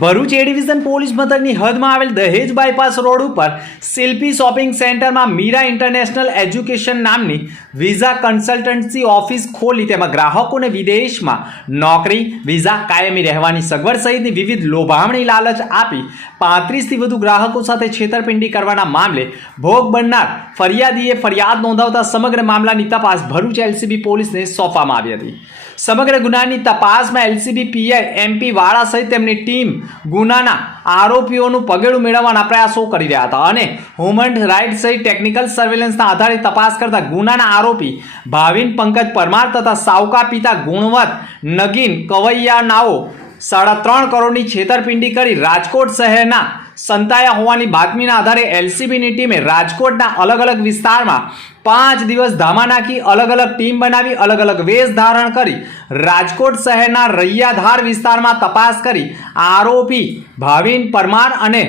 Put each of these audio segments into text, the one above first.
ભરૂચ એ division police મથકની હદમાં આવેલ દહેજ બાયપાસ રોડ ઉપર શિલ્પી શોપિંગ સેન્ટરમાં મીરા ઇન્ટરનેશનલ એજ્યુકેશન નામની વિઝા કન્સલ્ટન્સી ઓફિસ ખોલી તેમાં ગ્રાહકોને વિદેશમાં નોકરી, વિઝા, કાયમી રહેવાની સગવડ સહિતની વિવિધ લોભામણી લાલચ આપી પાંત્રીસથી વધુ ગ્રાહકો સાથે છેતરપિંડી કરવાના મામલે ભોગ બનનાર ફરિયાદીએ ફરિયાદ નોંધાવતા સમગ્ર મામલાની તપાસ ભરૂચ એલસીબી પોલીસને સોંપવામાં આવી હતી. સમગ્ર ગુનાની તપાસમાં એલસીબી પીઆઈ એમપી વાળા સહિત તેમની ટીમ ગુનાના આરોપીઓનું પગેડું મેળવવાના પ્રયાસો કરી રહ્યા હતા અને હ્યુમન રાઇટ સહિત ટેકનિકલ સર્વેલન્સના આધારે તપાસ કરતા ગુનાના આરોપી ભાવિન પંકજ પરમાર તથા સાવકા પિતા ગુણવત નગીન કવૈયાનાઓ સાડા ત્રણ કરોડની છેતરપિંડી કરી રાજકોટ શહેરના સંતાયા હોવાની બાતમીના આધારે એલસીબીની ટીમે રાજકોટના અલગ અલગ વિસ્તારમાં પાંચ દિવસ ધામા નાખી અલગ અલગ ટીમ બનાવી, અલગ અલગ વેશ ધારણ કરી રાજકોટ શહેરના રૈયાધાર વિસ્તારમાં તપાસ કરી આરોપી ભાવિન પરમાર અને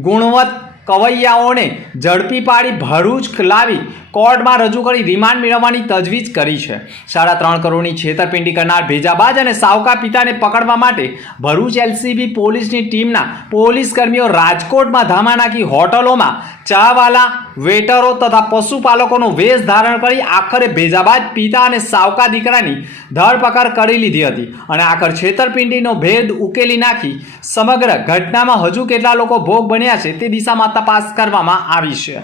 ગુણવત કવૈયાઓને ઝડપી પાડી ભરૂચ લાવી કોર્ટમાં રજૂ કરી રિમાન્ડ મેળવવાની તજવીજ કરી છે. સાડા ત્રણ કરોડની છેતરપિંડી કરનાર ભેજાબાજ અને સાવકા પિતાને પકડવા માટે ભરૂચ એલસીબી પોલીસની ટીમના પોલીસ કર્મીઓ રાજકોટમાં ધામા નાખી હોટલોમાં ચાવાલા, વેટરો તથા પશુપાલકોનો વેશ ધારણ કરી આખરે ભેજાબાજ પિતા અને સાવકા દીકરાની ધરપકડ કરી લીધી હતી અને આખર છેતરપિંડીનો ભેદ ઉકેલી નાખી સમગ્ર ઘટનામાં હજુ કેટલા લોકો ભોગ બન્યા છે તે દિશામાં તપાસ કરવામાં આવી છે.